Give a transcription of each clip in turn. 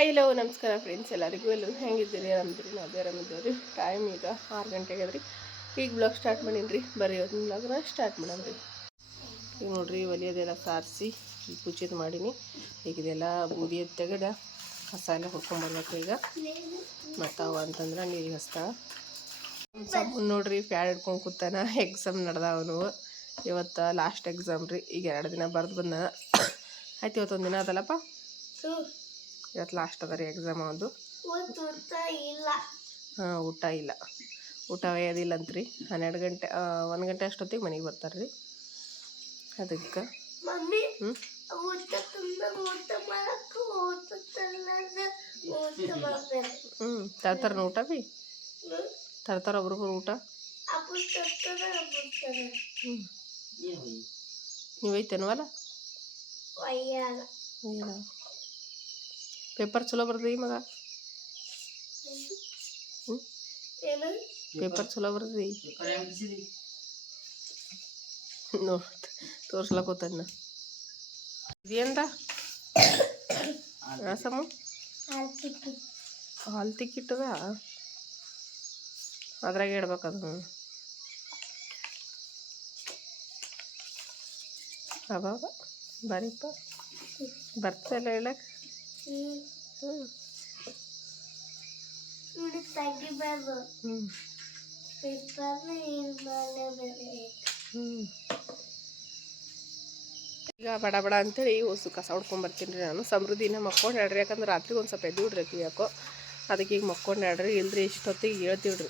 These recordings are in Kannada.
ಹಲೋ ನಮಸ್ಕಾರ ಫ್ರೆಂಡ್ಸ್, ಎಲ್ಲರಿಗೂ ಹೆಂಗಿದ್ದೀರಿ? ಆರಾಮಿದ್ದೀರಿ? ನಾವು ಆರಾಮಿದ್ದೇವೆ. ಟೈಮ್ ಈಗ 6 ಗಂಟೆ ಆಗ್ಯದ್ರಿ. ಈಗ ಬ್ಲಾಗ್ ಸ್ಟಾರ್ಟ್ ಮಾಡೀನಿ. ಬರೀ ಇವತ್ತಿನ ಬ್ಲಾಗ್ನ ಸ್ಟಾರ್ಟ್ ಮಾಡಮ್ರಿ. ಈಗ ನೋಡ್ರಿ, ಒಲಿಯೋದೆಲ್ಲ ಸಾರಿಸಿ ಈಗ ಪೂಜೆದು ಮಾಡೀನಿ. ಈಗ ಇದೆಲ್ಲ ಬೂದಿ ತೆಗೆದ ಕಸ ಎಲ್ಲ ಹುಡ್ಕೊಂಬರ್ಬೇಕು. ಈಗ ಮತ್ತು ಅವ ಅಂತಂದ್ರೆ ನೀರಿಗೆ ಹಸ್ತಾಳ. ನೋಡ್ರಿ, ಪ್ಯಾಡ್ ಹಿಡ್ಕೊಂಡು ಕೂತಾನ. ಎಕ್ಸಾಮ್ ನಡೆದವನು. ಇವತ್ತು ಲಾಸ್ಟ್ ಎಕ್ಸಾಮ್ ರೀ. ಈಗ 2 ದಿನ ಬರೆದು ಬಂದ. ಆಯ್ತು, ಇವತ್ತೊಂದು ದಿನ ಅದಲ್ಲಪ್ಪ. ಇವತ್ತು ಲಾಸ್ಟ್ ಅದ ರೀ ಎಕ್ಸಾಮ್. ಒಂದು ಹಾಂ, ಊಟ ಇಲ್ಲ. ಊಟ ಒಯ್ಯೋದಿಲ್ಲ ಅಂತ್ರಿ. 12 ಗಂಟೆ 1 ಗಂಟೆ ಅಷ್ಟೊತ್ತಿಗೆ ಮನೆಗೆ ಬರ್ತಾರೆ ರೀ. ಅದಕ್ಕೆ ತರ್ತಾರ ಊಟ ಭೀ ತರ್ತಾರ ಒಬ್ರೊಬ್ರು ಊಟ. ನೀವು ಐತೇನವಲ್ಲ ಪೇಪರ್ ಚಲೋ ಬರ್ದಿ ಮಗ? ಪೇಪರ್ ಚಲೋ ಬರ್ದಿ? ತೋರ್ಸ್ಲಕ್ಕೋತನ್ನ ಇದೇನ್ರ ಸಮು ಹಾಲು ತಿಕ್ಕಿಟ್ಟದ ಅದ್ರಾಗ ಇಡ್ಬೇಕದು. ಅಬಾಬ ಬರೀಪ್ಪ, ಬರ್ತಲ್ಲ ಹೇಳಕ್. ಈಗ ಬಡ ಬಡ ಅಂತೇಳಿ ಹೊಸು ಕಸ ಹೊಡ್ಕೊಂಬರ್ತೀನಿ ರೀ ನಾನು. ಸಮೃದ್ಧಿನ ಮಕ್ಕೊಂಡು ಹೇಳ್ರಿ, ಯಾಕಂದ್ರೆ ರಾತ್ರಿ ಒಂದು ಸ್ವಲ್ಪ ಎದ್ದು ಬಿಡ್ರಿ ಯಾಕೋ. ಅದಕ್ಕೆ ಈಗ ಮಕ್ಕೊಂಡು ಹೇಳ್ರಿ. ಇಲ್ರಿ ಇಷ್ಟೊತ್ತಿಗೆ ಹೇಳ್ತೀವ್ರಿ.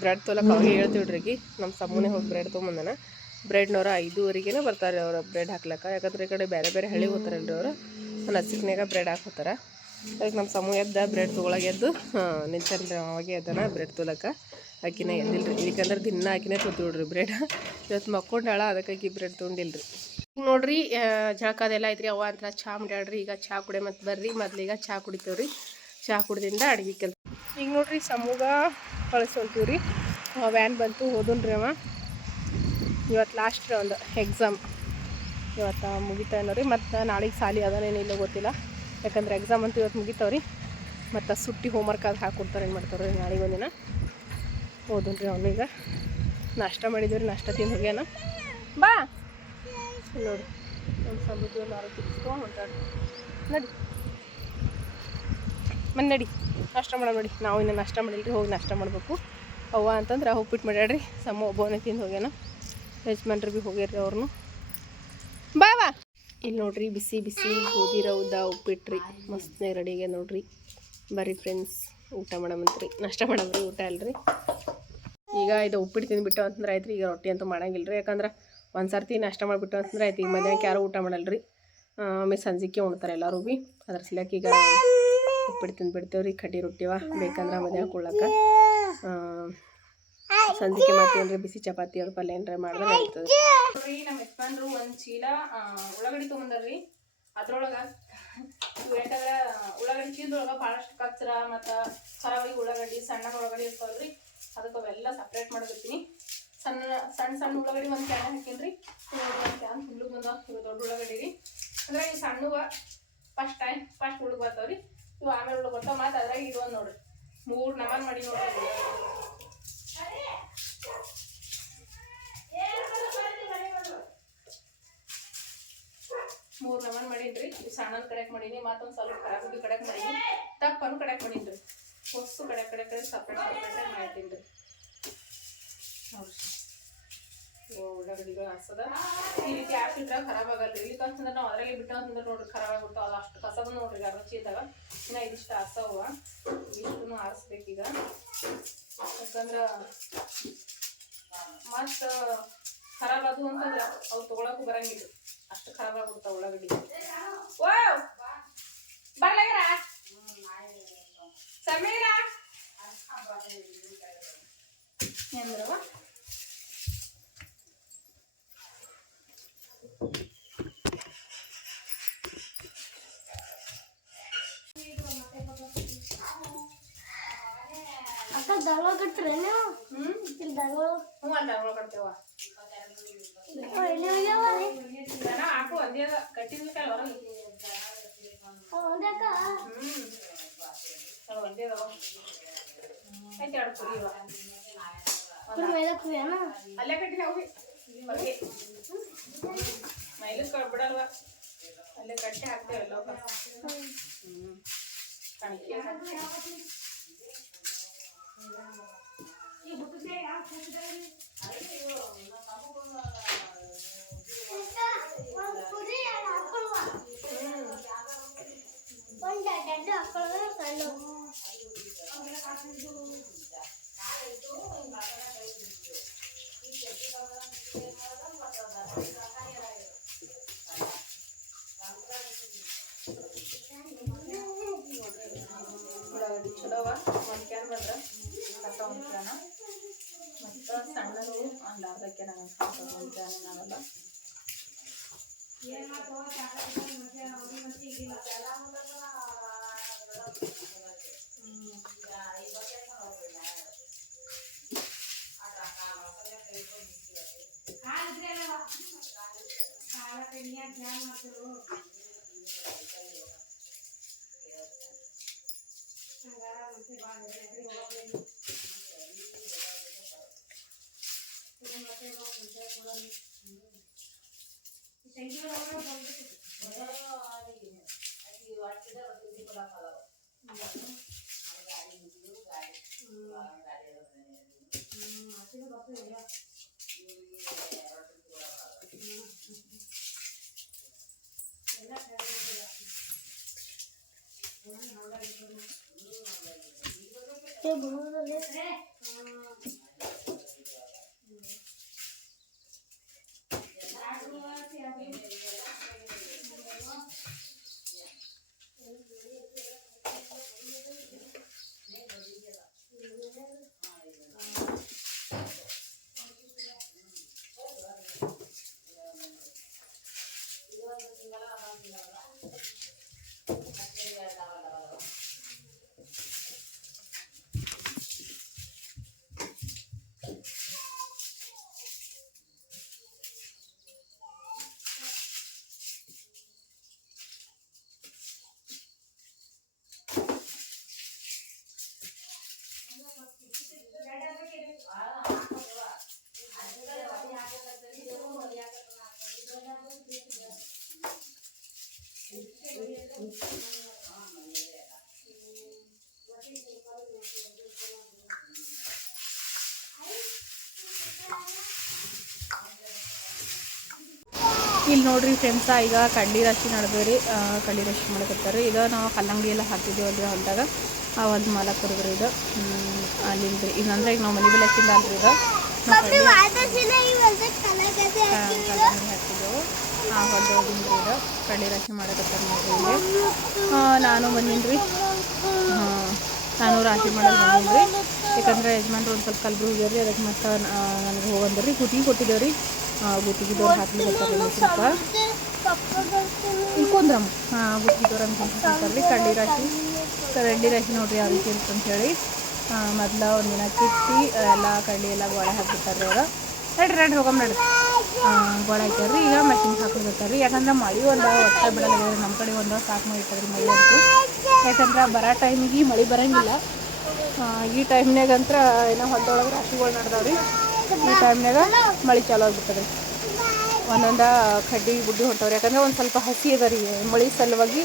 ಬ್ರೆಡ್ ತೊಲಕ್ಕೆ ಅವಾಗ ಹೇಳ್ತೀವ್ರಿ. ನಮ್ಮ ಸಮ್ಮನೆ ಹೋಗಿ ಬ್ರೆಡ್ ತೊಗೊಂಬಂದನ. ಬ್ರೆಡ್ನವ್ರು 5:15ಗೆ ಬರ್ತಾರೆ ಅವ್ರು ಬ್ರೆಡ್ ಹಾಕ್ಲಕ್ಕ. ಯಾಕಂದ್ರೆ ಈ ಕಡೆ ಬೇರೆ ಬೇರೆ ಹಳ್ಳಿ ಹೋಗ್ತಾರಲ್ರಿ ಅವರು. ನಸಿಕ್ನಾಗ ಬ್ರೆಡ್ ಹಾಕೋತಾರ. ಅದಕ್ಕೆ ನಮ್ಮ ಸಮ ಎದ್ದ ಬ್ರೆಡ್ ತೊಗೊಳಗೆ ಎದ್ದು ನಿಂತನ್ರಿ. ಅವಾಗೆ ಎದ್ದಾನ ಬ್ರೆಡ್ ತೊಲಕ್ಕೆ. ಆಕಿನ ಎದ್ದಿಲ್ರಿ. ಇದಕ್ಕಂದ್ರೆ ದಿನ ಆಕಿನೇ ತೊಗೊಳ್ರಿ ಬ್ರೆಡ್. ಇವತ್ತು ಮಕ್ಕೊಂಡಾಳ, ಅದಕ್ಕಾಗಿ ಬ್ರೆಡ್ ತೊಗೊಂಡಿಲ್ರಿ. ಈಗ ನೋಡ್ರಿ, ಜಳಕ ಅದೆಲ್ಲ ಐತ್ರಿ. ಅವ್ವ ಅಂತ ಚಹಾ ಮಾಡ್ಯಾಳ್ರಿ. ಈಗ ಚಹಾ ಕುಡಿ ಮತ್ತು ಬರ್ರಿ. ಮೊದ್ಲೀಗ ಚಹಾ ಕುಡಿತೇವ್ರಿ. ಚಹಾ ಕುಡ್ದಿಂದ ಅಡುಗೆ ಕೆಲಸ. ಈಗ ನೋಡ್ರಿ, ಸಮೂಗ ಕಳಿಸ್ಕೊಂತೀವ್ರಿ. ವ್ಯಾನ್ ಬಂತು, ಹೋದನ್ರಿ ಅವ. ಇವತ್ತು ಲಾಸ್ಟ್ ಒಂದು ಎಕ್ಸಾಮ್ ಇವತ್ತು ಮುಗಿತಾನೋ ರೀ. ಮತ್ತು ನಾಳೆಗೆ ಸಾಲಿ ಅದನೇನಿಲ್ಲ ಗೊತ್ತಿಲ್ಲ. ಯಾಕಂದ್ರೆ ಎಕ್ಸಾಮ್ ಅಂತೂ ಇವತ್ತು ಮುಗಿತಾವ್ರಿ. ಮತ್ತು ಸುಟ್ಟಿ ಹೋಮ್ವರ್ಕ್ ಅದು ಹಾಕ್ಕೊಡ್ತಾರೆ. ಏನು ಮಾಡ್ತಾರೆ ನಾಳೆಗೆ ಒಂದಿನ. ಹೋದನ್ರಿ ಅವನೀಗ. ನಾಷ್ಟ ಮಾಡಿದ್ದೀವ್ರಿ. ನಾಷ್ಟ ತಿಂದು ಹೋಗ್ಯಾನ. ಬಾ ನೋಡಿ, ನಮ್ಮ ಸಮೃದ್ಧಿ ಒಂದು ಆರೋಗ್ಯ ತಿಳ್ಸ್ಕೊಂಡು ಹೊಂಟಾಡ್ರಿ. ನಡಿ ಮನೆ ನಡಿ, ನಾಷ್ಟ ಮಾಡ ನೋಡಿ. ನಾವು ಇನ್ನೂ ನಾಷ್ಟ ಮಾಡಿಲ್ರಿ, ಹೋಗಿ ನಾಷ್ಟ ಮಾಡಬೇಕು. ಅವ್ವ ಅಂತಂದ್ರೆ ಉಪ್ಪಿಟ್ಟು ಮಾಡ್ಯಾಡ್ರಿ. ಸಮ ಒಬ್ಬವನೇ ತಿಂದು ಹೋಗ್ಯಾನ. ಯಜಮಾನ್ರು ಭೀ ಹೋಗ್ಯಾರ್ರಿ ಅವ್ರನ್ನು. ಬಾ ಬಾ ಇಲ್ಲಿ ನೋಡ್ರಿ, ಬಿಸಿ ಬಿಸಿ ಗೋಧಿ ರೌದ ಉಪ್ಪಿಟ್ರಿ. ಮಸ್ತ್ನೇ ರೆಡಿಗೆ ನೋಡ್ರಿ. ಬರ್ರಿ ಫ್ರೆಂಡ್ಸ್, ಊಟ ಮಾಡಮಂತ್ರಿ. ನಾಷ್ಟ ಮಾಡಮ್ರಿ, ಊಟ ಅಲ್ರಿ. ಈಗ ಇದು ಉಪ್ಪಿಟ್ಟು ತಿಂದುಬಿಟ್ಟು ಅಂತಂದ್ರೆ ಆಯ್ತು ರೀ. ಈಗ ರೊಟ್ಟಿ ಅಂತೂ ಮಾಡಂಗಿಲ್ಲ ರೀ. ಯಾಕಂದ್ರೆ ಒಂದು ಸರ್ತಿ ನಾಷ್ಟ ಮಾಡಿಬಿಟ್ಟು ಅಂತಂದ್ರೆ ಆಯ್ತು. ಈಗ ಮಧ್ಯಾಹ್ನಕ್ಕೆ ಯಾರೂ ಊಟ ಮಾಡಲ್ರಿ. ಆಮೇಲೆ ಸಂಜೆಗೆ ಉಣ್ತಾರೆ ಎಲ್ಲರೂ ಭೀ. ಅದ್ರ ಸಲಕ್ಕೆ ಈಗ ಉಪ್ಪಿಟ್ಟು ತಿಂದುಬಿಡ್ತೇವೆ ರೀ. ಕಡ್ಡಿ ರೊಟ್ಟಿವ ಬೇಕಂದ್ರೆ ಮಧ್ಯಾಹ್ನ ಕೊಡ್ಲಕ್ಕ. ಸಂಜೆಗೆ ಮತ್ತೇನ್ರಿ ಬಿಸಿ ಚಪಾತಿ ಅದು ಪಲ್ಯ ಏನ್ರ ಮಾಡಿದ್ರೆ ಆಯ್ತದೆ ನೋಡ್ರಿ. ನಮ್ಮ ಯಜಮಾನ್ರು ಒಂದು ಚೀಲ ಉಳ್ಳಾಗಡ್ಡಿ ತೊಗೊಂಡ್ರಿ. ಅದ್ರೊಳಗೆ ಉಳ್ಳಾಗಡ್ಡಿ ಚೀಲದೊಳಗೆ ಭಾಳಷ್ಟು ಕಚ್ಚರ ಮತ್ತು ಖರಾಬಿ ಉಳ್ಳಾಗಡ್ಡಿ, ಸಣ್ಣ ಉಳ್ಳಾಗಡ್ಡಿ ಇರ್ತಾವಲ್ರಿ. ಅದಕ್ಕೆ ಅವೆಲ್ಲ ಸಪ್ರೇಟ್ ಮಾಡ್ಕೊತೀನಿ. ಸಣ್ಣ ಉಳ್ಳಾಗಡ್ಡಿ ಒಂದು ಕ್ಯಾನ್ ಹಾಕೀನಿ. ಒಂದು ಕ್ಯಾನ್ ಫುಲ್ಲು ಬಂದ. ಇವು ದೊಡ್ಡ ಉಳ್ಳಾಗಡ್ಡಿ ರೀ. ಅಂದ್ರೆ ಈ ಸಣ್ಣವ ಫಸ್ಟ್ ಉಳ್ಳು ಬರ್ತಾವ್ರಿ. ಇವು ಆಮೇಲೆ ಉಳ್ಳು ಬರ್ತಾವ. ಮತ್ತು ಅದ್ರಾಗ ಇದು ಒಂದು ನೋಡ್ರಿ 3 ನಮನ್ ಮಾಡಿ ನೋಡ್ರಿ. 3 ನಮನ್ ಮಾಡೀನಿ. ಸಣ್ಣನ ಕಡೆಕ್ ಮಾಡೀನಿ. ಮತ್ತೊಂದು ಸ್ವಲ್ಪ ಖರಾಬಿ ಕಡೆಕ್ ಮಾಡೀನಿ. ತಪ್ಪನು ಕಡೆಕ್ ಮಾಡೀನಿ ರೀ. ಹೊಸ್ತು ಕಡೆ ಸಪ್ರೇಟ್ ಮಾಡ್ತೀನಿ ರೀ. ನೋಡ್ರಿ, ಉಳ್ಳಾಗಡ್ಡಿಗಳು ಹಾಕ್ಸದ ಈ ರೀತಿ ಹಾಕಿಟ್ರೆ ಖರಾಬ್ ಆಗಲ್ರಿ. ಇಲ್ಲಿ ಅಂತಂದ್ರೆ ನಾವು ಅದ್ರಾಗೆ ಬಿಟ್ಟು ಅಂತಂದ್ರೆ ನೋಡ್ರಿ ಖರಾಬ್ ಆಗ್ಬಿಡ್ತಾವ. ಅದು ಅಷ್ಟು ಕಸದ ನೋಡ್ರಿ ಅರ್ಧ ಚೀಲದಾಗ. ಇನ್ನು ಇದಿಷ್ಟು ಹಾಸವ. ಇಷ್ಟನ್ನು ಆರಿಸ್ಬೇಕೀಗ. ಯಾಕಂದ್ರೆ ಮತ್ತು ಖರಾಬ್ ಅದು ಅಂತಂದ್ರೆ ಅವು ತೊಗೊಳಕ್ಕೂ ಬರಂಗಿಲ್ಲ. ಅಷ್ಟು ಖರಾಬ್ ಆಗ್ಬಿಡ್ತಾವ ಉಳ್ಳಾಗಡ್ಡಿ. ಬರ್ಲಾಗ್ಯಾರ ಸಮೀರ ಎಂದ್ರವ ಅಕ್ಕ ದಾಳ ಕಟ್ಟ್ರೇನು? ದಾಳ ಕಟ್ತೇವ. ಹಾಕು ಒಂದೇ ಕಟ್ಟಿದ್ಬೇಕಲ್ಲ ಹೊರಗೆ. ಅಲ್ಲೇ ಕಟ್ಟಿ ಹೋಗಿ ಮೈಲಕ್ಕೆ ಬಿಡಲ್ವ ಅಲ್ಲೇ ಕಟ್ಟಿ ಹಾಕ್ತೇವಲ್ಲ ಕಣಕ್ಕೆ ಚಲೋವ ಒಂದು ಕ್ಯಾನ್ ಬಂದ್ರೆ ಕಸ ಒಂದು ಕ್ಯಾನ ಮತ್ತು ಸಣ್ಣದು ಒಂದು ಅರ್ಧ ಕ್ಯಾನ್ ಒಂದು ಕ್ಯಾನ್ ಆಗಲ್ಲ ಇಲ್ಲಿ ನೋಡ್ರಿ ಫ್ರೆಂಡ್ಸ ಈಗ ಕಡ್ಡಿ ರಾಶಿ ನಡೆದ್ರಿ ಕಡ್ಡಿ ರಾಶಿ ಮಾಡಕತ್ತಾರೆ ಈಗ ನಾವು ಕಲ್ಲಂಗಡಿ ಎಲ್ಲ ಹಾಕಿದ್ದೀವಿ ಅಲ್ರಿ ಹೊಲದಾಗ ಆ ಒಂದು ಮಾಲ ಕೊಡಿದ್ರಿ ಇದು ಅಲ್ಲಿಂದ್ರಿ ಇನ್ನಂದ್ರೆ ಈಗ ನಾವು ಮನೆ ಬೆಲೆ ಹಾಕಿಲ್ಲ ಅಲ್ರಿ ಈಗ ಹಾಕಿದ್ದೆವು ಆ ಹೊಲದೊಳಗಿಂದ್ರಿ ಇದು ಕಡ್ಡಿ ರಾಶಿ ಮಾಡಕತ್ತಾರೆ ನೋಡ್ರಿ ಇಲ್ಲಿ ನಾನು ಬಂದಿನ್ರಿ ನಾನು ರಾಶಿ ಮಾಡೋದು ಬಂದಿನ್ರಿ ಯಾಕಂದ್ರೆ ಯಜಮಾನ್ರು ಒಂದು ಸ್ವಲ್ಪ ಕಲ್ಬರು ಹೋಗ್ಯಾರ್ರಿ ಅದಕ್ಕೆ ಮತ್ತೆ ನನಗೆ ಹೋಗಂದ್ರಿ ಗುತ್ತಿಗೆ ಕೊಟ್ಟಿದ್ದೇವ್ರಿ ಗುತ್ತಿಗೆದವ್ರು ಹಾಕ್ಲಿಕ್ಕೆ ಸ್ವಲ್ಪ ಇಲ್ಕೊಂದ್ರಮ್ಮ ಗುತ್ತಿಗೆದವ್ರು ಅನ್ಕೊಂಡ್ರಿ ಕಡ್ಡಿ ರಾಶಿ ನೋಡ್ರಿ ಯಾವ ರೀತಿ ಅಂತ ಹೇಳಿ ಮೊದ್ಲು ಒಂದಿನ ಕಿತ್ತಿ ಎಲ್ಲ ಕಡ್ಡಿ ಎಲ್ಲ ಗೋಳೆ ಹಾಕ್ಬಿಟ್ಟಾರ್ರಿ ಅವ್ರು ನಡ್ರಿ ಹೋಗಮ್ಮ ನಡ್ರಿ ಗೋಳೆ ಹಾಕ್ಯಾರ್ರಿ ಈಗ ಮೆಷಿನ್ಗೆ ಹಾಕ್ಲಿಕತ್ತಾರ್ರಿ ಯಾಕಂದ್ರೆ ಮಳೆ ಒಂದು ಒಟ್ಟ ಬಿಡಲ್ಲ ನಮ್ಮ ಕಡೆ ಒಂದು ಸಾಕು ಮಾಡಿಟ್ಟಾರ್ರಿ ಮಳೆ ಅಂತೂ ಯಾಕಂದ್ರೆ ಬರೋ ಟೈಮಿಗೆ ಮಳೆ ಬರೋಂಗಿಲ್ಲ ಈ ಟೈಮ್ನಾಗಂತ್ರ ಏನೋ ಹೊಲದೊಳಗೆ ರಾಶಿಗಳು ನಡೆದಾವ್ರಿ ಈ ಟೈಮ್ನಾಗ ಮಳೆ ಚಾಲು ಆಗ್ಬಿಟ್ಟದ್ರಿ ಒಂದೊಂದು ಕಡ್ಡಿ ಬುಡ್ಡಿ ಹೊಂಟವ್ರಿ ಯಾಕಂದ್ರೆ ಒಂದು ಸ್ವಲ್ಪ ಹಸಿ ಅದ ರೀ ಮಳೆ ಸಲುವಾಗಿ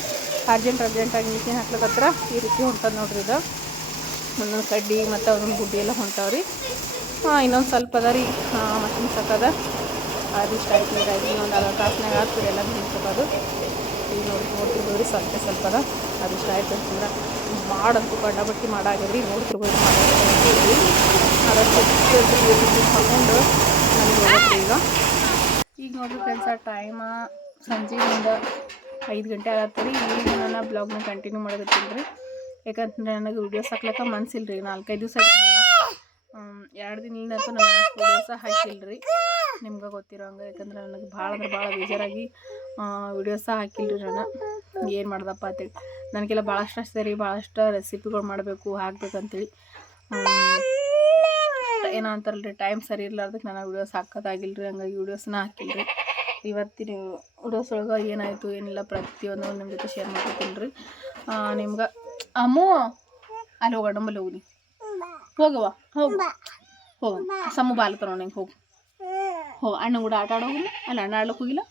ಅರ್ಜೆಂಟಾಗಿ ಮಿಷಿನ್ ಹಾಕ್ಲಿಕ್ಕತ್ರ ಈ ರೀತಿ ಹೊಂಟದ ನೋಡ್ರಿ ಇದು ಒಂದೊಂದು ಕಡ್ಡಿ ಮತ್ತು ಒಂದೊಂದು ಬುಡ್ಡಿ ಎಲ್ಲ ಹೊಂಟವ್ರಿ ಇನ್ನೊಂದು ಸ್ವಲ್ಪ ಅದ ರೀ ಮಷಿನ್ ಸಕ್ಕದ ಅದಿಷ್ಟು ಆಯ್ತು ಇನ್ನೊಂದು ಅರ್ಧ ತಾಸ್ನಾಗ ಆಗ್ತದೆ ಎಲ್ಲ ನಿಲ್ಸೋದು ಈಗ ನೋಡ್ತಿದ್ದೀವಿ ಸ್ವಲ್ಪ ಅದ ಅದಿಷ್ಟು ಆಯ್ತು ಅಂತಂದ್ರೆ ಮಾಡಂತೂ ಗಡ್ಡಬಟ್ಟಿ ಮಾಡಾಗ್ಯದ್ರಿ ನೋಡ್ತಿರ್ಬೋದು ಅದಷ್ಟು ಹಾಕೊಂಡು ನನಗೆ ಹೋಗ್ರಿ ಈಗ ನೋಡ್ರಿ ಫ್ರೆಂಡ್ಸ ಟೈಮ ಸಂಜೆ ಒಂದು 5 ಗಂಟೆ ಆಗತ್ತರಿ ಈಗ ನಾನು ಬ್ಲಾಗ್ನ ಕಂಟಿನ್ಯೂ ಮಾಡಕತ್ತೀನಿ ರೀ ಯಾಕಂತಂದ್ರೆ ನನಗೆ ವೀಡಿಯೋಸ್ ಹಾಕ್ಲಿಕ್ಕೆ ಮನ್ಸಿಲ್ಲ ರೀ 4-5 ದಿವಸ ಆಯ್ತು 2 ದಿನದಂತೂ ನಾನು ವೀಡಿಯೋಸ ಹಾಕಿಲ್ಲ ರೀ ನಿಮ್ಗೆ ಗೊತ್ತಿರೋ ಹಂಗೆ ಯಾಕಂದ್ರೆ ನನಗೆ ಭಾಳ ಬೇಜಾರಾಗಿ ವೀಡಿಯೋಸ ಹಾಕಿಲ್ಲ ರೀ ನಾನು ಏನು ಮಾಡ್ದಪ್ಪ ಅಂತೇಳಿ ನನಗೆಲ್ಲ ಭಾಳಷ್ಟು ಸರಿ ಭಾಳಷ್ಟು ರೆಸಿಪಿಗಳು ಮಾಡಬೇಕು ಹಾಕ್ಬೇಕಂತೇಳಿ ಏನೋ ಅಂತಾರಲ್ರಿ ಟೈಮ್ ಸರಿ ಇರ್ಲಾರ್ದಕ್ಕೆ ನಾನು ವೀಡಿಯೋಸ್ ಹಾಕೋದಾಗಿಲ್ಲ ರೀ ಹಂಗಾಗಿ ವೀಡಿಯೋಸ್ನ ಹಾಕಿಲ್ಲ ರೀ ಇವತ್ತಿನ ವಿಡಿಯೋಸ್ ಒಳಗೆ ಏನಾಯಿತು ಏನಿಲ್ಲ ಪ್ರತಿಯೊಂದು ನಿಮ್ಮ ಜೊತೆ ಶೇರ್ ಮಾಡ್ಕೊತೀನಿ ರೀ. ನಿಮ್ಗೆ ಅಮ್ಮು ಅಲ್ಲಿ ಹೋಗ ನಂಬಲ್ಲಿ ಹೋಗಿ ಹೋಗವ ಹೋಗು ಹೋಗ ಸಮ್ಮು ಬಾಲ್ತಾರ ನಂಗೆ ಹೋಗು ಹೋಗ ಅಣ್ಣ ಕೂಡ ಆಟ ಆಡೋಗಿಲ್ಲ ಅಲ್ಲ ಅಣ್ಣ ಆಡ್ಲಿಕ್ಕೆ ಹೋಗಿಲ್ಲ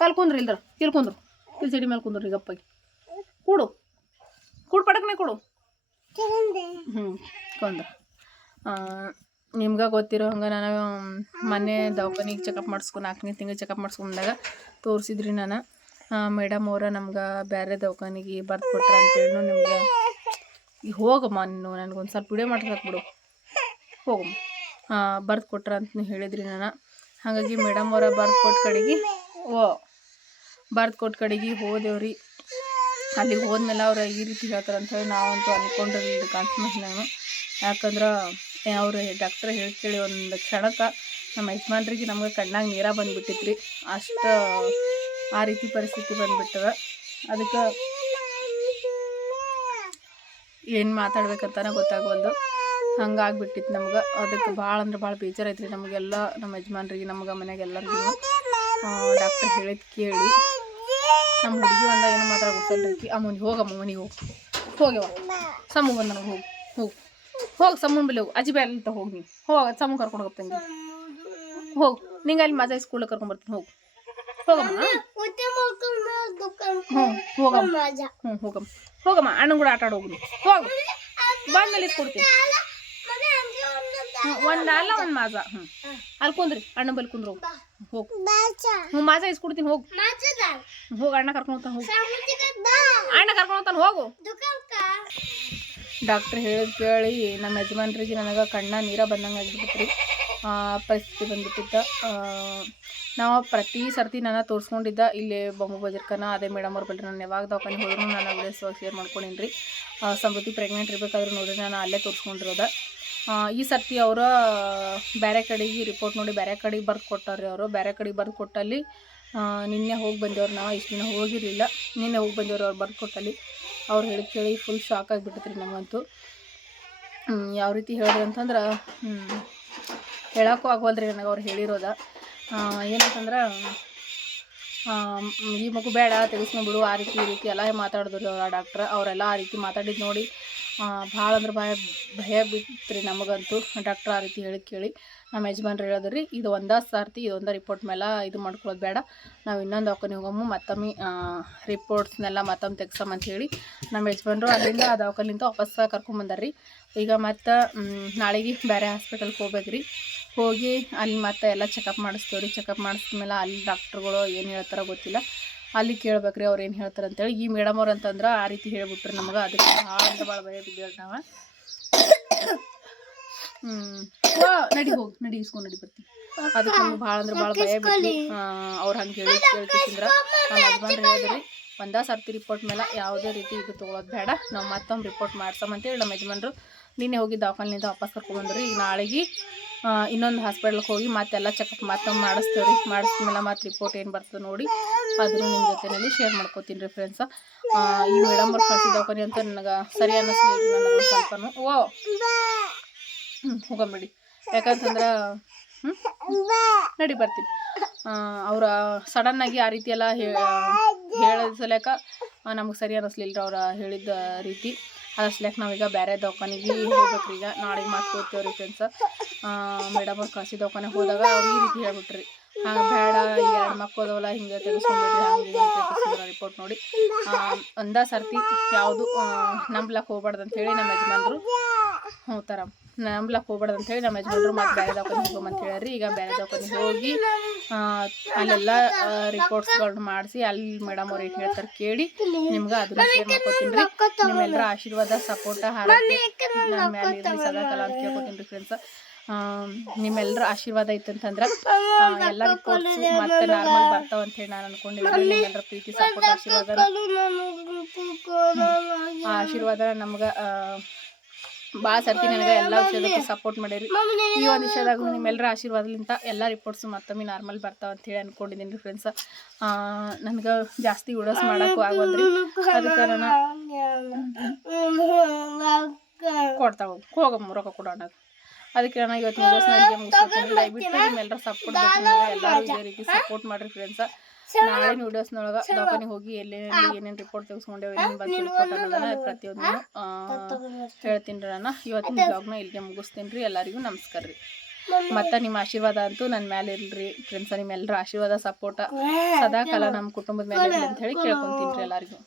ಕಲ್ಕೊಂಡ್ರಿ ಇಲ್ದ್ರ ಕಿಲ್ಕೊಂಡ್ರು ಕಿಲ್ ಮೇಲೆ ಕುಂದ್ರಿ ಗಪ್ಪಾಗಿ ಕೊಡು ಪಡಕ್ನೆ ಕೊಡು ಕೊಂದ್ರ. ನಿಮ್ಗೆ ಗೊತ್ತಿರೋ ಹಂಗೆ ನಾನು ಮೊನ್ನೆ ದವಾಖಾನಿಗೆ ಚೆಕಪ್ ಮಾಡಿಸ್ಕೊಂಡು 4ನೇ ತಿಂಗಳು ಚೆಕಪ್ ಮಾಡಿಸ್ಕೊಂಡಾಗ ತೋರಿಸಿದ್ರಿ ನಾನು. ಮೇಡಮ್ ಅವರ ನಮ್ಗೆ ಬೇರೆ ದವಾಖಾನಿಗೆ ಬರ್ದು ಕೊಟ್ರ ಅಂತೇಳಿ ನಿಮ್ಗೆ ಈಗ ಹೋಗಮ್ಮ ನೀನು ನನಗೊಂದು ಸ್ವಲ್ಪ ವಿಡಿಯೋ ಮಾಡ್ಸಾಕ್ಬಿಡು ಹೋಗಮ್ಮ ಬರ್ದು ಕೊಟ್ರ ಅಂತ ಹೇಳಿದ್ರಿ ನಾನು. ಹಾಗಾಗಿ ಮೇಡಮ್ ಅವರ ಬರ್ದು ಕೊಟ್ಟ ಕಡೆಗೆ ಹೋದೆವ್ರಿ. ಅಲ್ಲಿಗೆ ಹೋದ್ಮೇಲೆ ಅವ್ರು ಈ ರೀತಿ ಹೇಳ್ತಾರೆ ಅಂಥೇಳಿ ನಾವಂತೂ ಅಂದ್ಕೊಂಡ್ರಿ ಕಾನ್ಫಿಡೆನ್ಸ್ ನಾನು. ಯಾಕಂದ್ರೆ ಅವರು ಡಾಕ್ಟ್ರ್ ಹೇಳ್ತೇಳಿ ಒಂದು ಕ್ಷಣಕ್ಕೆ ನಮ್ಮ ಯಜಮಾನ್ರಿಗೆ ನಮ್ಗೆ ಕಣ್ಣಾಗ ನೀರ ಬಂದುಬಿಟ್ಟಿತ್ರಿ. ಅಷ್ಟು ಆ ರೀತಿ ಪರಿಸ್ಥಿತಿ ಬಂದುಬಿಟ್ಟದ. ಅದಕ್ಕೆ ಏನು ಮಾತಾಡ್ಬೇಕಂತಾನೆ ಗೊತ್ತಾಗವಲ್ದು, ಹಂಗಾಗ್ಬಿಟ್ಟಿತ್ತು ನಮ್ಗೆ. ಅದಕ್ಕೆ ಭಾಳ ಅಂದ್ರೆ ಭಾಳ ಬೇಜಾರೈತ್ರಿ ನಮಗೆಲ್ಲ, ನಮ್ಮ ಯಜಮಾನ್ರಿಗೆ ನಮ್ಗೆ ಮನೆಯಾಗ ಎಲ್ಲರಿಗೂ. ಡಾಕ್ಟರ್ ಹೇಳಿದ್ ಕೇಳಿ ನಮ್ಮ ಹುಡುಗಿ ಒಂದ ಏನು ಮಾತಾಡ್ಬಿಡ್ತಲ್ರಿ. ಅಮ್ಮನಿಗೆ ಹೋಗಮ್ಮ ಮನೆಗೆ ಹೋಗ್ಯವ ಸಮ್ಮು ಬಂದು ನನಗೆ ಹೋಗಿ ಸಮ್ಮನ ಬಲ್ಲಿ ಹೋಗು ಅಜ್ಜಿ ಬ್ಯಾಲ್ ಅಂತ ಹೋಗಿ ನೀನು ಸಮ್ಮು ಕರ್ಕೊಂಡು ಹೋಗ್ತಂಗೆ ಹೋಗು ನಿಂಗೆ ಅಲ್ಲಿ ಮಜಾ ಸ್ಕೂಲಿಗೆ ಕರ್ಕೊಂಡ್ಬರ್ತೀನಿ ಹೋಗಮ್ಮ ಹೋಗಮ್ಮ ಅಣ್ಣ ಕೂಡ ಆಟ ಆಡೋಗಿ ಹೋಗು ಬಂದ್ಮೇಲೆ ಇಸ್ಕೊಡ್ತೀನಿ ಒಂದು ಅಲ್ಲ ಒಂದು ಮಾಜಾ ಅಲ್ಲಿ ಕುಂದ್ರಿ ಅಣ್ಣ ಬಲ್ಲಿ ಕುಂದ್ರು ಹೋಗು ಮಾಜಾ ಇಸ್ಕೊಡ್ತೀನಿ ಹೋಗು ಅಣ್ಣ ಕರ್ಕೊಂಡು ಹೋಗ್ತಾನೆ ಅಣ್ಣ ಕರ್ಕೊಂಡು ಹೋಗ್ತಾನೆ ಹೋಗು. ಡಾಕ್ಟ್ರ್ ಹೇಳಿದ್ ಕೇಳಿ ನಮ್ಮ ಯಜಮಾನ್ರಿಗೆ ನನಗೆ ಕಣ್ಣ ನೀರ ಬಂದಂಗೆ ಆಗಿಬಿಟ್ಟಿತ್ತು ರೀ. ಪರಿಸ್ಥಿತಿ ಬಂದ್ಬಿಟ್ಟಿತ್ತು. ನಾವು ಪ್ರತಿ ಸರ್ತಿ ನಾನು ತೋರಿಸ್ಕೊಂಡಿದ್ದ ಇಲ್ಲಿ ಬೊಂಬು ಬಜರ್ಕನ ಅದೇ ಮೇಡಮ್ ಅವ್ರ ಬಳಿ ನಾನು ಯಾವಾಗ ದವಾಖಾನೆ ಹೋದ್ರೂ ನಾನು ವಿಡಿಯೋಸ್ ಶೇರ್ ಮಾಡ್ಕೊಂಡೀನಿ ರೀ. ಸಮೃದ್ಧಿ ಪ್ರೆಗ್ನೆಂಟ್ ಇರಬೇಕಾದ್ರೂ ನೋಡಿರಿ ನಾನು ಅಲ್ಲೇ ತೋರಿಸ್ಕೊಂಡಿರೋದ. ಈ ಸರ್ತಿ ಅವರು ಬೇರೆ ಕಡೆಗೆ ರಿಪೋರ್ಟ್ ನೋಡಿ ಬೇರೆ ಕಡೆಗೆ ಬರ್ದು ಕೊಟ್ಟಾರ್ರಿ. ಅವರು ಬೇರೆ ಕಡೆಗೆ ಬರ್ದು ಕೊಟ್ಟಲ್ಲಿ ನಿನ್ನೆ ಹೋಗಿ ಬಂದವ್ರು, ನಾವು ಇಷ್ಟು ದಿನ ಹೋಗಿರಲಿಲ್ಲ, ನಿನ್ನೆ ಹೋಗಿ ಬಂದವ್ರು. ಅವ್ರು ಬರ್ದು ಕೊಟ್ಟಲ್ಲಿ ಅವ್ರು ಹೇಳಿದ್ ಕೇಳಿ ಫುಲ್ ಶಾಕ್ ಆಗಿಬಿಟ್ಟಿದ್ರಿ ನಮಗಂತೂ. ಯಾವ ರೀತಿ ಹೇಳಿದ್ರು ಅಂತಂದ್ರೆ ಹೇಳೋಕ್ಕೂ ಆಗವಲ್ರಿ ನನಗೆ ಅವ್ರು ಹೇಳಿರೋದ. ಏನಂತಂದ್ರೆ ಈ ಮಗು ಬೇಡ ತೆಗೆಸ್ಕೊಂಡ್ಬಿಡು ಆ ರೀತಿ ಈ ರೀತಿ ಎಲ್ಲ ಮಾತಾಡಿದ್ರು ಆ ಡಾಕ್ಟ್ರ್. ಅವರೆಲ್ಲ ಆ ರೀತಿ ಮಾತಾಡಿದ್ದು ನೋಡಿ ಭಾಳ ಅಂದ್ರೆ ಭಯ ಬಿಟ್ರಿ ನಮಗಂತೂ. ಡಾಕ್ಟ್ರ್ ಆ ರೀತಿ ಹೇಳಿ ಕೇಳಿ ನಮ್ಮ ಯಜಮಾನ್ರು ಹೇಳಿದ್ರಿ ಇದು ಒಂದೇ ಸರ್ತಿ ಇದೊಂದು ರಿಪೋರ್ಟ್ ಮೇಲೆ ಇದು ಮಾಡ್ಕೊಳ್ಳೋದು ಬೇಡ, ನಾವು ಇನ್ನೊಂದು ದವಾಖಾನೆ ಹೋಗಮ್ಮ ಮತ್ತೊಮ್ಮೆ ರಿಪೋರ್ಟ್ಸ್ನೆಲ್ಲ ಮತ್ತೊಮ್ಮೆ ತೆಗ್ಸಮ್ಮ ಹೇಳಿ ನಮ್ಮ ಯಜಮಾನ್ರು ಅಲ್ಲಿಂದ ಆ ದವಾಖಾನಿಂದ ವಾಪಸ್ ಕರ್ಕೊಂಬಂದಾರ್ರಿ. ಈಗ ಮತ್ತು ನಾಳೆಗೆ ಬೇರೆ ಹಾಸ್ಪಿಟಲ್ಗೆ ಹೋಗ್ಬೇಕ್ರಿ. ಹೋಗಿ ಅಲ್ಲಿ ಮತ್ತೆ ಎಲ್ಲ ಚೆಕಪ್ ಮಾಡಿಸ್ತೇವ್ರಿ. ಚೆಕಪ್ ಮಾಡಿಸ್ಮೇಲೆ ಅಲ್ಲಿ ಡಾಕ್ಟ್ರುಗಳು ಏನು ಹೇಳ್ತಾರೋ ಗೊತ್ತಿಲ್ಲ, ಅಲ್ಲಿ ಕೇಳ್ಬೇಕ್ರಿ ಅವ್ರು ಏನು ಹೇಳ್ತಾರೆ ಅಂತೇಳಿ. ಈ ಮೇಡಮ್ ಅವ್ರು ಅಂತಂದ್ರೆ ಆ ರೀತಿ ಹೇಳ್ಬಿಟ್ರಿ ನಮ್ಗೆ. ಅದಕ್ಕೆ ಭಾಳ ಅಂದ್ರೆ ಭಾಳ ಭಯ ಬಿದ್ದೇವೆ ನಾವು. ನಡಿ ಹೋಗಿ ನಡಿ ಇಸ್ಕೊಂಡು ನಡಿ ಬರ್ತೀವಿ. ಅದಕ್ಕೆ ನಮ್ಗೆ ಭಾಳ ಅಂದ್ರೆ ಭಾಳ ಭಯ ಬಿಟ್ರಿ. ಅವ್ರು ಹಂಗೆ ಕೇಳ್ತಿದ್ರೆ ನಮ್ಮ ಯಜಮಾನ್ರು ಹೇಳಿದ್ರಿ ಒಂದೇ ಸರ್ತಿ ರಿಪೋರ್ಟ್ ಮೇಲೆ ಯಾವುದೇ ರೀತಿ ಇದು ತೊಗೊಳೋದು ಬೇಡ, ನಾವು ಮತ್ತೊಮ್ಮೆ ರಿಪೋರ್ಟ್ ಮಾಡ್ಸಮ್ಮಂತೇಳಿ ನಮ್ಮ ಯಜಮಾನ್ರು ನಿನ್ನೆ ಹೋಗಿ ದವಾಖಾನಿಂದ ವಾಪಸ್ ಕರ್ಕೊಂಡ್ಬಂದ್ರಿ. ಈಗ ನಾಳೆಗೆ ಇನ್ನೊಂದು ಹಾಸ್ಪಿಟ್ಲಿಗೆ ಹೋಗಿ ಮತ್ತೆಲ್ಲ ಚೆಕಪ್ ಮತ್ತೊಮ್ಮೆ ಮಾಡಿಸ್ತೇವ್ರಿ. ಮಾಡಿಸ್ಮೇಲೆ ಮತ್ತೆ ರಿಪೋರ್ಟ್ ಏನು ಬರ್ತದೆ ನೋಡಿ ಅದನ್ನು ನಿಮ್ಮ ಜೊತೆಯಲ್ಲಿ ಶೇರ್ ಮಾಡ್ಕೋತೀನಿ ರೀ ಫ್ರೆಂಡ್ಸ. ಈ ಮೇಡಮ್ ಅವ್ರು ಕಳಿಸಿ ದವಾಖಾನೆ ಅಂತ ನನಗೆ ಸರಿ ಅನ್ನಿಸ್ಲಿಲ್ಲ ನನಗೆ ಸ್ವಲ್ಪನೂ. ಹೋಗಂಬಿಡಿ, ಯಾಕಂತಂದ್ರೆ ನಡಿ ಬರ್ತೀನಿ. ಅವ್ರ ಸಡನ್ನಾಗಿ ಆ ರೀತಿ ಎಲ್ಲ ಹೇಳಿಸಲೇಕ ನಮಗೆ ಸರಿ ಅನ್ನಿಸ್ಲಿಲ್ಲ ರೀ ಅವ್ರು ಹೇಳಿದ್ದ ರೀತಿ. ಅದಸ್ಲೇಕ ನಾವೀಗ ಬೇರೆ ದವಾಖಾನಿಗೆ ಹೋಗ್ಬೇಕ್ರಿ. ಈಗ ನಾಳೆಗೆ ಮಾತು ಹೋಗ್ತೇವ್ರಿ ಫ್ರೆಂಡ್ಸ. ಮೇಡಮ್ ಅವ್ರು ಕಳಿಸಿ ದವಾಖಾನೆ ಹೋದಾಗ ಅವ್ರು ಈ ರೀತಿ ಹೇಳ್ಬಿಟ್ರಿ ಬೇಡ ಈಗ 2 ಮಕ್ಕಳು ಅದಾವಲ್ಲ ಹಿಂಗೆ ತೆಗೆಸ್ಕೊಂಡ್ಬಿಡ್ರಿ ಹಂಗೆ ತೆಗೆಸ್ಕೊಂಡ್ರ ರಿಪೋರ್ಟ್ ನೋಡಿ ಒಂದೇ ಸರ್ತಿ ಯಾವುದು ನಂಬ್ಲಕ್ಕೆ ಹೋಗ್ಬಾರ್ದು ಅಂತೇಳಿ ನಮ್ಮ ಯಜಮಾನ್ರು ಹೋಗ್ತಾರ. ನಂಬ್ಲಕ್ಕೆ ಹೋಗ್ಬಾರ್ದು ಅಂತೇಳಿ ನಮ್ಮ ಯಜಮಾನ್ರು ಮತ್ತು ಬೇರೆ ದವಾಖಾನೆ ಹೋಗಂತ ಹೇಳ್ರಿ. ಈಗ ಬೇರೆ ದವಾಖಾನೆ ಹೋಗಿ ಅಲ್ಲೆಲ್ಲ ರಿಪೋರ್ಟ್ಸ್ಗಳನ್ನ ಮಾಡಿಸಿ ಅಲ್ಲಿ ಮೇಡಮ್ ಅವ್ರು ಏನು ಹೇಳ್ತಾರೆ ಕೇಳಿ ನಿಮ್ಗೆ ಅದನ್ನ ಶೇರ್ ಮಾಡ್ಕೊತೀನಿ ರೀ. ನಿಮ್ಮೆಲ್ಲರ ಆಶೀರ್ವಾದ ಸಪೋರ್ಟ ಹಾರೈಕೆ ನನ್ನ ಮೇಲೆ ಇರಲಿ ಸದಾ ಕಾಲ ಅಂತ ಕೇಳ್ಕೊತೀನಿ ರೀ ಫ್ರೆಂಡ್ಸ. ನಿಮ್ಮೆಲ್ಲರ ಆಶೀರ್ವಾದ ಇತ್ತಂತಂದ್ರೆ ಎಲ್ಲ ರಿಪೋರ್ಟ್ಸ್ ಮತ್ತೆ ನಾರ್ಮಲ್ ಬರ್ತಾವ ಅಂತ ಹೇಳಿ ನಾನು ಅನ್ಕೊಂಡಿದ್ದೀನಿ. ನಿಮ್ಮೆಲ್ಲರ ಪ್ರೀತಿ ಸಪೋರ್ಟ್ ಆಶೀರ್ವಾದ ನಮ್ಗೆ ಭಾಳ ಸರ್ತಿ ನನಗೆ ಎಲ್ಲ ವಿಷಯದಕ್ಕೂ ಸಪೋರ್ಟ್ ಮಾಡಿರಿ. ಈ ಒಂದು ವಿಷಯದಾಗ ನಿಮ್ಮೆಲ್ಲರ ಆಶೀರ್ವಾದಲಿಂತ ಎಲ್ಲ ರಿಪೋರ್ಟ್ಸ್ ಮತ್ತೊಮ್ಮೆ ನಾರ್ಮಲ್ ಬರ್ತಾವ ಅಂತೇಳಿ ಅಂದ್ಕೊಂಡಿದ್ದೀನಿ ರೀ ಫ್ರೆಂಡ್ಸ. ನನಗೆ ಜಾಸ್ತಿ ವಿಡಿಯೋಸ್ ಮಾಡೋಕ್ಕೂ ಆಗೋಲ್ರಿ. ಅದಕ್ಕೆ ನಾನು ಕೊಡ್ತಾವೆ ಹೋಗಮ್ಮ ರೊಕ್ಕ ಕೊಡೋಣ ಅದಕ್ಕೆ ನಾನು ಇವತ್ತು ವಿಡಿಯೋಸ್ನ ಇಲ್ಲಿಗೆ ಮುಗಿಸ್ತೀನಿ. ದಯವಿಟ್ಟು ನಿಮ್ಮೆಲ್ಲರೂ ಸಪೋರ್ಟ್ ಬೇಕು ನನಗೆ. ಎಲ್ಲರೂ ಇದೇ ರೀತಿ ಸಪೋರ್ಟ್ ಮಾಡಿರಿ ಫ್ರೆಂಡ್ಸ. ನಾಳಿನ ವಿಡಿಯೋಸ್ನೊಳಗೆ ದವಾಖಾನೆಗೆ ಹೋಗಿ ಏನೇನು ರಿಪೋರ್ಟ್ ತೆಗೆಸ್ಕೊಂಡೇವೆ ಏನೇನು ಬಂದು ರಿಪೋರ್ಟ್ ಅನ್ನೋದನ್ನ ಪ್ರತಿಯೊಂದು ಹೇಳ್ತೀನಿ ರೀ. ನಾನು ಇವತ್ತಿನ ಬ್ಲಾಗ್ನ ಇಲ್ಲಿಗೆ ಮುಗಿಸ್ತೀನಿ ರೀ. ಎಲ್ಲರಿಗೂ ನಮಸ್ಕಾರ ರೀ. ಮತ್ತು ನಿಮ್ಮ ಆಶೀರ್ವಾದ ಅಂತೂ ನನ್ನ ಮೇಲೆ ಇರಲಿ ಫ್ರೆಂಡ್ಸ. ನಿಮ್ಮೆಲ್ಲರ ಆಶೀರ್ವಾದ ಸಪೋರ್ಟ ಸದಾಕಾಲ ನಮ್ಮ ಕುಟುಂಬದ ಮೇಲೆ ಇರಲಿ ಅಂತ ಹೇಳಿ ಕೇಳ್ಕೊತೀನಿ ರೀ ಎಲ್ಲರಿಗೂ.